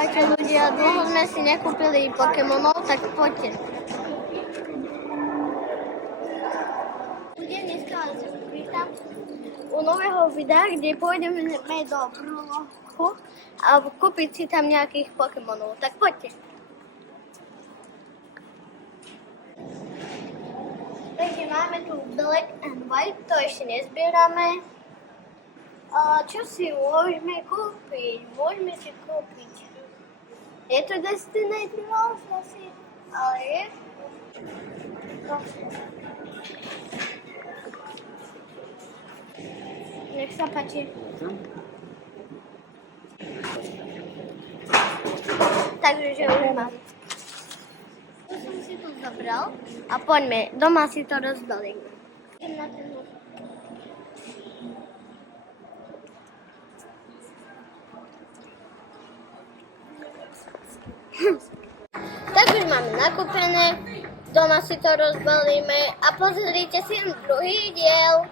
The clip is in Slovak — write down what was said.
Ahojte ľudia, dlho sme si nekúpili Pokémonov, tak poďte. Ľudia, dneska vás vítam u nového videa, kde pôjdeme do Brlochu a kúpiť si tam nejakých Pokémonov, tak poďte. Takže máme tu Black and White, to ešte nezbierame. Čo si môžeme kúpiť? Môžeme si kúpiť. Je to Destiny Trials asi, ale je. No. Nech sa páči. Takže už mám. To som si tu zobral a poďme, doma si to rozbalím. Tak už máme nakúpené, doma si to rozbalíme a pozrite si druhý diel.